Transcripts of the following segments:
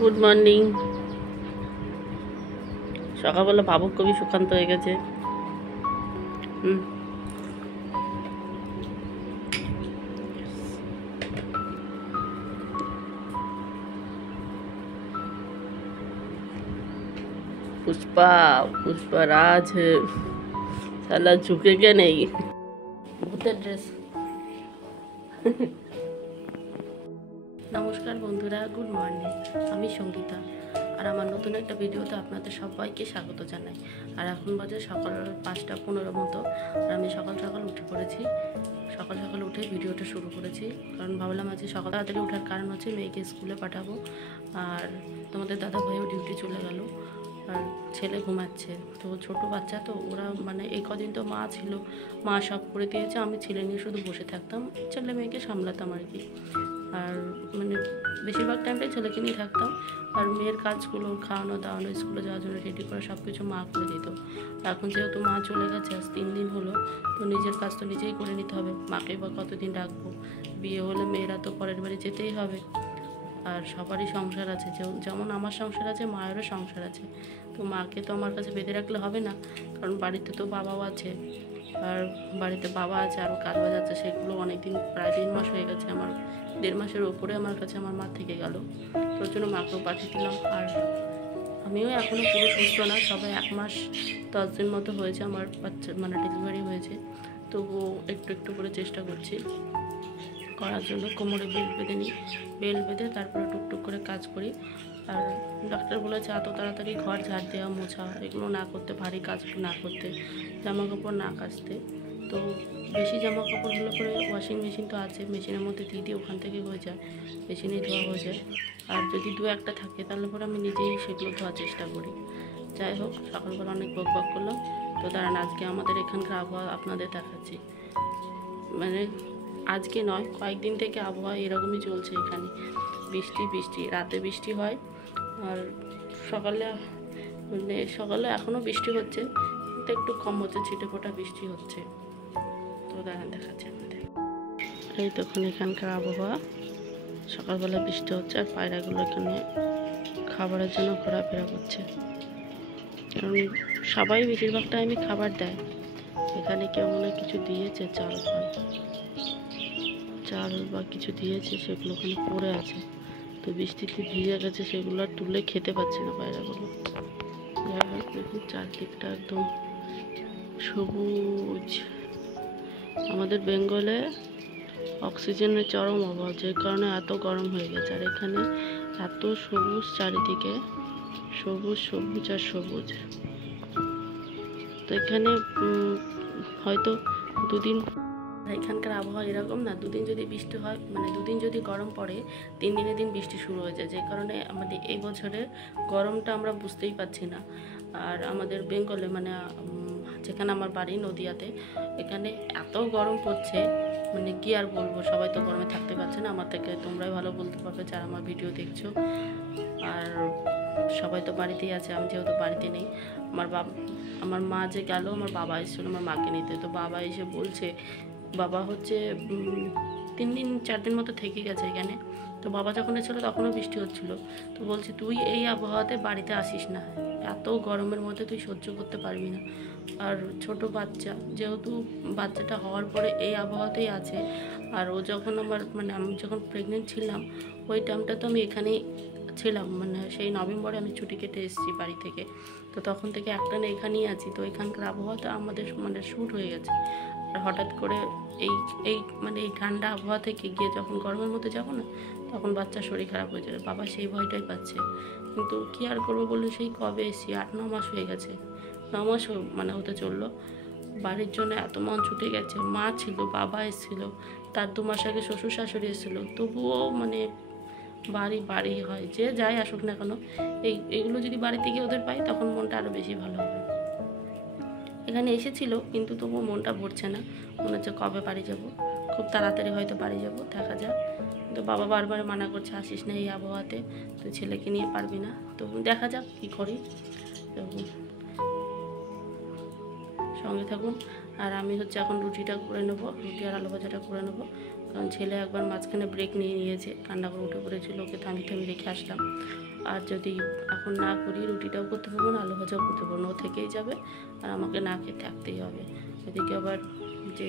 Good morning. সকালবেলা ভাবুক কবি সুকান্ত হয়ে গেছে। पुष्पा पुष्पा राज साला झुकेगा नहीं। ভূতের ড্রেস। নমস্কার বন্ধুরা, গুড মর্নিং। আমি সঙ্গীতা, আর আমার নতুন একটা ভিডিওতে আপনাদের সবাইকে স্বাগত জানাই। আর এখন বাজে সকাল 5:15 মতো, আর আমি সকাল সকাল উঠে পড়েছি। সকাল সকাল উঠে ভিডিওটা শুরু করেছি, কারণ ভাবলাম আজকে সকাল তাড়াতাড়ি ওঠার কারণ হচ্ছে মেয়েকে স্কুলে পাঠাবো, আর তোমাদের দাদা ভাইও ডিউটি চলে গেল, আর ছেলে ঘুমাচ্ছে। তো ছোট বাচ্চা তো ওরা মানে এই কদিন তো মা ছিল, মা সব করে দিয়েছে, আমি ছেলে নিয়ে শুধু বসে থাকতাম, ছেলে মেয়েকে সামলাতাম আর কি। আর মানে বেশিরভাগ টাইমটাই ছেলেকে নিয়ে থাকতাম, আর মেয়ের কাজগুলো খাওয়ানো দাওয়ানো, স্কুলে যাওয়ার জন্য রেডি করা সব কিছু মা করে দিত। এখন যেহেতু মা চলে গেছে, আজ 3 দিন হলো, তো নিজের কাজ তো নিজেই করে নিতে হবে। মাকে বা কতদিন রাখবো? বিয়ে হলে মেয়েরা তো পরের বাড়ি যেতেই হবে, আর সবারই সংসার আছে, যেমন আমার সংসার আছে, মায়েরও সংসার আছে। তো মাকে তো আমার কাছে বেঁধে রাখলে হবে না, কারণ বাড়িতে তো বাবাও আছে, আর বাড়িতে বাবা আছে, আরও কাজ বাজ আছে, সেগুলো অনেক দিন, প্রায় 1.5 মাস হয়ে গেছে, আমার 1.5 মাসের ওপরে আমার কাছে আমার মা থেকে গেল। তোর জন্য মাকেও পাঠিয়ে দিলাম। আর আমিও এখনও পুরো সুস্থ না, সবাই 1 মাস 10 দিন মতো হয়েছে আমার বাচ্চা, মানে ডেলিভারি হয়েছে। তবুও একটু একটু করে চেষ্টা করছি করার জন্য। কোমরে বেল্ট বেঁধে নিই, বেল্ট বেঁধে তারপরে টুকটুক করে কাজ করি। আর ডাক্তার বলেছে এত তাড়াতাড়ি ঘর ঝাড় দেওয়া, মোছা এগুলো না করতে, ভারী কাজ না করতে, জামা কাপড় না কাচতে। তো বেশি জামা কাপড়গুলো করে ওয়াশিং মেশিন তো আছে, মেশিনের মধ্যে দিয়ে দিয়ে ওখান থেকে হয়ে যায়, মেশিনেই ধোয়া হয়ে যায়। আর যদি 2-1টা থাকে তাহলে পরে আমি নিজেই সেগুলো ধোয়ার চেষ্টা করি। যাই হোক, সকালবেলা অনেক বক বক করলাম। তো দাঁড়ান, আজকে আমাদের এখানকার আবহাওয়া আপনাদের দেখাচ্ছি। মানে আজকে নয়, কয়েকদিন থেকে আবহাওয়া এরকমই চলছে এখানে। বৃষ্টি বৃষ্টি, রাতে বৃষ্টি হয়, আর সকালে এখনও বৃষ্টি হচ্ছে, কিন্তু একটু কম হচ্ছে, ছিটে ফোটা বৃষ্টি হচ্ছে। তো দেখাচ্ছে আপনাদের। এই তখন এখানকার আবহাওয়া, সকালবেলা বৃষ্টি হচ্ছে, আর পায়রাগুলো এখানে খাবারের জন্য ঘোরাফেরা করছে, কারণ সবাই বেশিরভাগ টাইমে খাবার দেয়। এখানে কেউ মনে কিছু দিয়েছে, চাল বা কিছু দিয়েছে, সেগুলো ওখানে পড়ে আছে। তো বৃষ্টিতে ভিজে গেছে, সেগুলো আর তুলে খেতে পাচ্ছে না পায়রাগুলো। যাই হোক, দেখুন চারদিকটা একদম সবুজ। আমাদের বেঙ্গলে অক্সিজেনের চরম অভাব, যে কারণে এত গরম হয়ে গেছে। আর এখানে এত সবুজ, চারিদিকে সবুজ সবুজ আর সবুজ। তো এখানে হয়তো 2 দিন, এখানকার আবহাওয়া এরকম না, 2 দিন যদি বৃষ্টি হয়, মানে 2 দিন যদি গরম পড়ে, 3 দিনের দিন বৃষ্টি শুরু হয়ে যায়, যে কারণে আমাদের এই বছরে গরমটা আমরা বুঝতেই পারছি না। আর আমাদের বেঙ্গলে, মানে যেখানে আমার বাড়ি নদিয়াতে, এখানে এত গরম পড়ছে, মানে কি আর বলবো, সবাই তো গরমে থাকতে পারছে না, আমার থেকে তোমরাই ভালো বলতে পারবে যারা আমার ভিডিও দেখছো। আর সবাই তো বাড়িতেই আছে, আমি যেহেতু বাড়িতে নেই। আমার মা যে গেল, আমার বাবা এসেছিলো আমার মাকে নিতে। তো বাবা এসে বলছে, বাবা হচ্ছে 3 দিন 4 দিন মতো থেকে গেছে এখানে। তো বাবা যখন এসেছিলো তখনও বৃষ্টি হচ্ছিলো। তো বলছি, তুই এই আবহাওয়াতে বাড়িতে আসিস না, এত গরমের মধ্যে তুই সহ্য করতে পারবি না। আর ছোট বাচ্চা, যেহেতু বাচ্চাটা হওয়ার পরে এই আবহাওয়াতেই আছে। আর ও যখন আমি যখন প্রেগনেন্ট ছিলাম, ওই টাইমটা তো আমি এখানেই ছিলাম, মানে সেই নভেম্বরে আমি ছুটি কেটে এসেছি বাড়ি থেকে। তো তখন থেকে একটানা এখানেই আছি। তো এখানকার আবহাওয়াটা আমাদের মানে শ্যুট হয়ে গেছে। আর হঠাৎ করে এই এই মানে এই ঠান্ডা আবহাওয়া থেকে গিয়ে যখন গরমের মধ্যে যাবো না, তখন বাচ্চার শরীর খারাপ হয়ে যাবে। বাবা সেই ভয়টাই পাচ্ছে, কিন্তু কী আর করবো বলুন, সেই কবে এসেছি, 8-9 মাস হয়ে গেছে, 9 মাস মানে হতে চললো। বাড়ির জন্য এত মন ছুটে গেছে। মা ছিল, বাবা এসেছিল, তার 2 মাস আগে শ্বশুর শাশুড়ি এসেছিলো, তবুও মানে বাড়ি হয়, যে যাই আসুক না কেন, এইগুলো যদি বাড়িতে গিয়ে ওদের পাই, তখন মনটা আরও বেশি ভালো হবে। এখানে এসেছিল, কিন্তু তবুও মনটা ভরছে না, মনে হচ্ছে কবে বাড়ি যাব, খুব তাড়াতাড়ি হয়তো বাড়ি যাব, দেখা যাক। তো বাবা বারবার মানা করছে, আসিস না এই আবহাওয়াতে, তুই ছেলেকে নিয়ে পারবি না। তো দেখা যাক কী করি, সঙ্গে থাকুন। আর আমি হচ্ছে এখন রুটিটা করে নেবো, রুটি আর আলু ভাজাটা করে নেবো, কারণ ছেলে একবার মাঝখানে ব্রেক নিয়েছে, ঠান্ডা করে উঠে পড়েছিল, ওকে থামি রেখে আসলাম। আর যদি এখন না করি রুটিটাও করতে পারবো না, আলু ভাজাও করতে পারবো না, ও থেকেই যাবে আর আমাকে না খেয়ে থাকতেই হবে। এদিকে আবার যে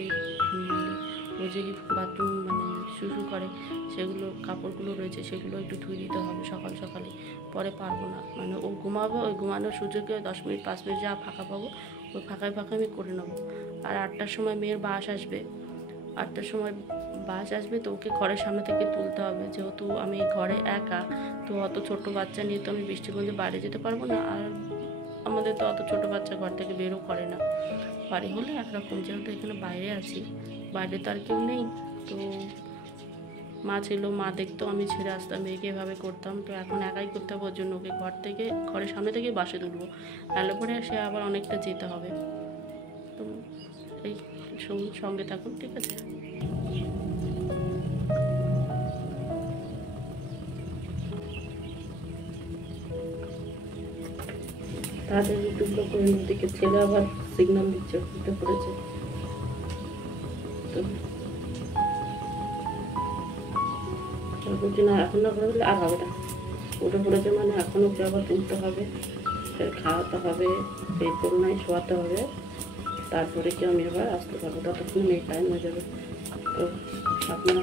ও যে বাথরুম মানে শুশু করে সেগুলো কাপড়গুলো রয়েছে সেগুলো একটু ধুয়ে দিতে হবে সকাল সকালে, পরে পারবো না। মানে ও ঘুমাবে, ওই ঘুমানোর সুযোগে 10 মিনিট 5 মিনিট যা ফাঁকা পাবো ওই ফাঁকায় আমি করে নেবো। আর 8টার সময় মেয়ের বাস আসবে, 8টার সময় বাস আসবে, তো ওকে ঘরের সামনে থেকে তুলতে হবে। যেহেতু আমি ঘরে একা, তো অত ছোট বাচ্চা নিয়ে তো আমি বৃষ্টির মধ্যে বাইরে যেতে পারবো না। আর আমাদের তো অত ছোট বাচ্চা ঘর থেকে বেরও করে না, বাড়ি হলে একরকম, যেহেতু এখানে বাইরে আছি, বাইরে তো আর কেউ নেই। তো মা ছিল, মা দেখতো, আমি ছেড়ে আসতাম, মেয়েকে এভাবে করতাম। তো এখন একাই করতে হবে, ওর জন্য ওকে ঘরের সামনে থেকে বাসে তুলবো, নাহলে পরে সে আবার অনেকটা যেতে হবে। তো এই সঙ্গে থাকুন, ঠিক আছে। তাদের ইউটিউবগুলো করে দিকে ছেলে আবার সিগন্যাল দিচ্ছে, উঠে পড়েছে। তো না এখন না করে দিলে আর হবে না, উঠে পড়েছে মানে এখন ওকে আবার তুলতে হবে, খাওয়াতে হবে, পেট করোনায় শোয়াতে হবে, তারপরে কি আমি আবার আসতে পারবো, ততক্ষণ মেয়ে টাইম হয়ে যাবে। তো আপনারা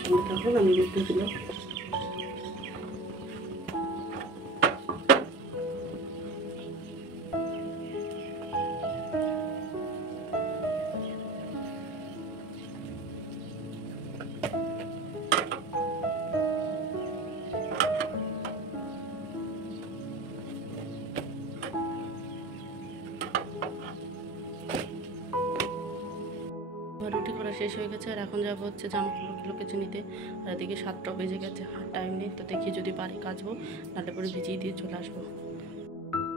সঙ্গে থাকুন, আমি রুটি দিলাম। রুটি করা শেষ হয়ে গেছে, আর এখন যাবো হচ্ছে জামা কাপড়গুলো কেচে নিতে। আর এদিকে 7টা বেজে গেছে, আর টাইম নেই, তো দেখি যদি পারি কাচবো, নাহলে পরে ভিজিয়ে দিয়ে চলে আসবো।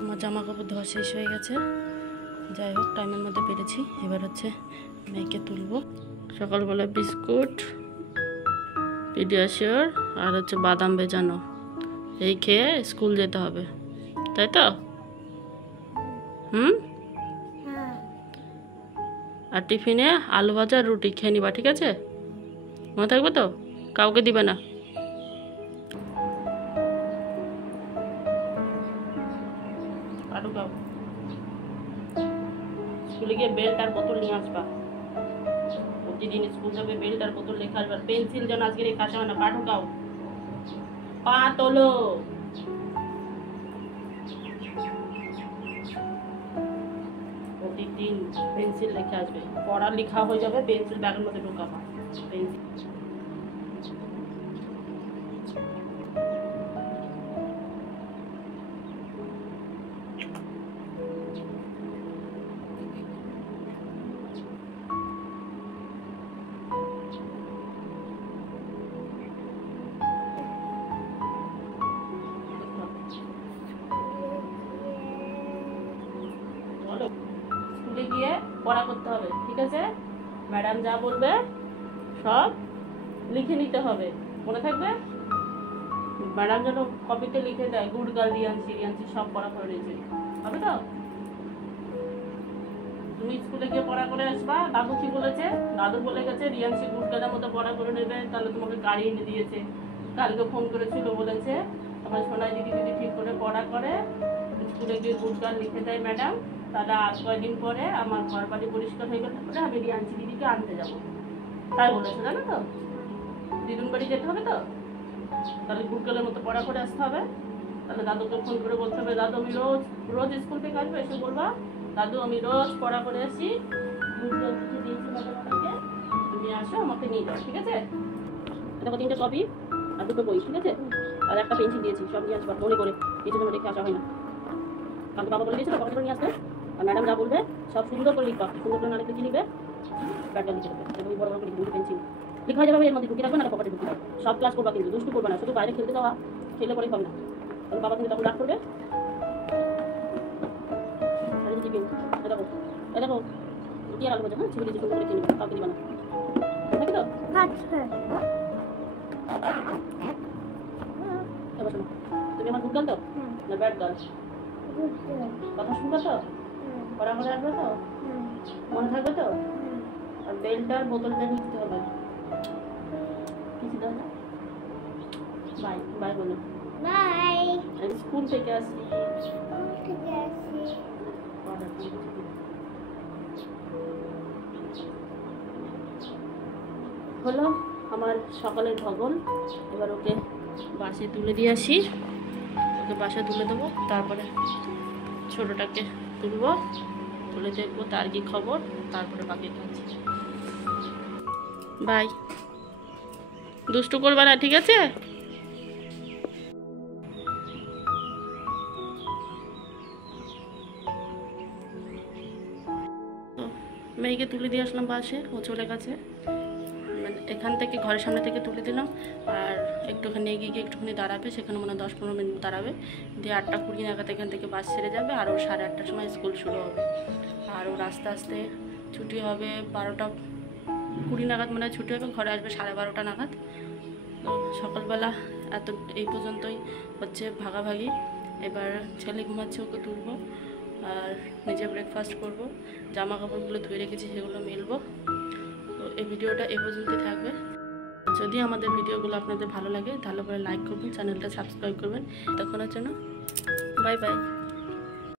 আমার জামা কাপড় ধোয়া শেষ হয়ে গেছে, যাই হোক টাইমের মধ্যে পেরেছি। এবার হচ্ছে মেয়েকে তুলবো। সকালবেলা বিস্কুট, পিডিয়াশিওর আর হচ্ছে বাদাম ভেজানো, এই খেয়ে স্কুল যেতে হবে, তাই তো? আর টিফিনে আলু ভাজা রুটি খেয়ে নিবা, ঠিক আছে? মনে থাকবে তো, কাউকে দিবে না। স্কুলে গিয়ে বেল্ট আর বোতল নিয়ে আসবা, প্রতিদিন স্কুল যাবে, বেল্ট আর বোতল লেখা আসবে। পেন্সিল যেন আজকে রেখে আসা হয় না, পা ঢোকাও, পা তোলো। প্রতিদিন পেন্সিল লেখে আসবে, পড়া লেখা হয়ে যাবে, পেন্সিল ব্যাগের মধ্যে ঢোকাবা। পেন্সিল স্কুলে গিয়ে পড়া করতে হবে, ঠিক আছে? ম্যাডাম যা বলবে সব লিখে নিতে হবে, মনে থাকবে? ম্যাডাম যেন কপিতে লিখে দেয় গুড গার্ল রিয়ান্সি, রিয়ান্সি সব পড়া করে নিয়েছে, হবে তো? তুমি স্কুলে গিয়ে পড়া করে আসবা। দাদু কি বলেছে? দাদু বলে গেছে রিয়ান্সি গুড গার্লের মতো পড়া করে নেবে, তাহলে তোমাকে গাড়ি এনে দিয়েছে। কালকে ফোন করেছিল, বলেছে আমার সোনাই দিদি যদি ঠিক করে পড়া করে, স্কুলে গিয়ে গুড গার্ল লিখে দেয় ম্যাডাম, তাহলে আর কয়েকদিন পরে আমার ঘর বাড়ি পরিষ্কার হয়ে গেলে পরে আমি রিয়ান্সি দিদিকে আনতে যাবো, তাই বলেছে, জানো তো? দিদুন বাড়ি যেতে হবে তো, তাহলে গুড গার্লের মতো পড়া করে আসতে হবে। তাহলে দাদুকে ফোন করে বলতে হবে, দাদু আমি রোজ রোজ স্কুল থেকে আসবো, এসে বলবা দাদু আমি রোজ পড়া করে আসি, গুড গার্ল লিখে দিয়েছি ম্যাডাম আমাকে, তুমি আসো আমাকে নিয়ে যাও, ঠিক আছে? দেখো 3টে কপি আর 2টো বই, ঠিক আছে? আর একটা পেন্সিল দিয়েছি, সব নিয়ে আসবা মনে করে, কিছু যেন রেখে আসা হয় না। কালকে বাবা বলে দিয়েছে তো পকেটে নিয়ে আসবে, আর ম্যাডাম যা বলবে সব সুন্দর করে লিখবা, সুন্দর করে না লিখে কি লিখবে, ব্যাটটা লিখে দেবে, এবং বড় বড় করে লিখবে, পেন্সিল লিখা হয়ে যাবে, এর মধ্যে ঢুকে রাখবে না, পকেটে ঢুকে রাখবে। সব ক্লাস করবা কিন্তু দুষ্টু করবে না, শুধু বাইরে খেলতে যাওয়া, খেলে পরেই হবে না, তাহলে বাবা তুমি তখন রাগ করবে। দেখো কি আর আলু ভাজা, হ্যাঁ ছেলে দিদি সুন্দর করে খেয়ে নিবা, কাউকে দিবা না, থাকে তো? এবার শোনো, তুমি আমার গুড গার্ল তো না ব্যাড গার্ল? কথা শুনবে তো, পড়া করে আসবে তো, মনে থাকবে তো? আর বেলটা আর বোতলটা নিতে হবে, কিছু দাও না। বাই বাই বলো, বাই। স্কুল থেকে আসি হলো আমার সকালের ভগল। এবার ওকে বাসে তুলে দিয়ে আসি, ওকে বাসে তুলে দেবো, তারপরে ছোটোটাকে তুলবো, তুলে দেখবো তার কি খবর, তারপরে বাকি কাজ। বাই, দুষ্টু করবে না, ঠিক আছে? মেয়েকে তুলে দিয়ে আসলাম বাসে, ও চলে গেছে। এখান থেকে ঘরের সামনে থেকে তুলে দিলাম, আর একটুখানি এগিয়ে গিয়ে একটুখানি দাঁড়াবে, সেখানে মনে হয় 10-15 মিনিট দাঁড়াবে, দিয়ে 8টা 20 নাগাদ এখান থেকে বাস ছেড়ে যাবে, আর ওর 8:30টার সময় স্কুল শুরু হবে। আর ওর আস্তে আস্তে ছুটি হবে 12টা 20 নাগাদ মনে হয় ছুটি হবে, ঘরে আসবে 12:30 নাগাদ। তো সকালবেলা এত এই পর্যন্তই হচ্ছে ভাগাভাগি। এবার ছেলে ঘুমাচ্ছে, ওকে তুলবো, আর নিজে ব্রেকফাস্ট করব, জামা কাপড়গুলো ধুয়ে রেখেছি সেগুলো মেলবো। তো এই ভিডিওটা এ পর্যন্তই থাকবে। যদি আমাদের ভিডিওগুলো আপনাদের ভালো লাগে তাহলে পরে লাইক করবেন, চ্যানেলটা সাবস্ক্রাইব করবেন। তখনের জন্য বাই বাই।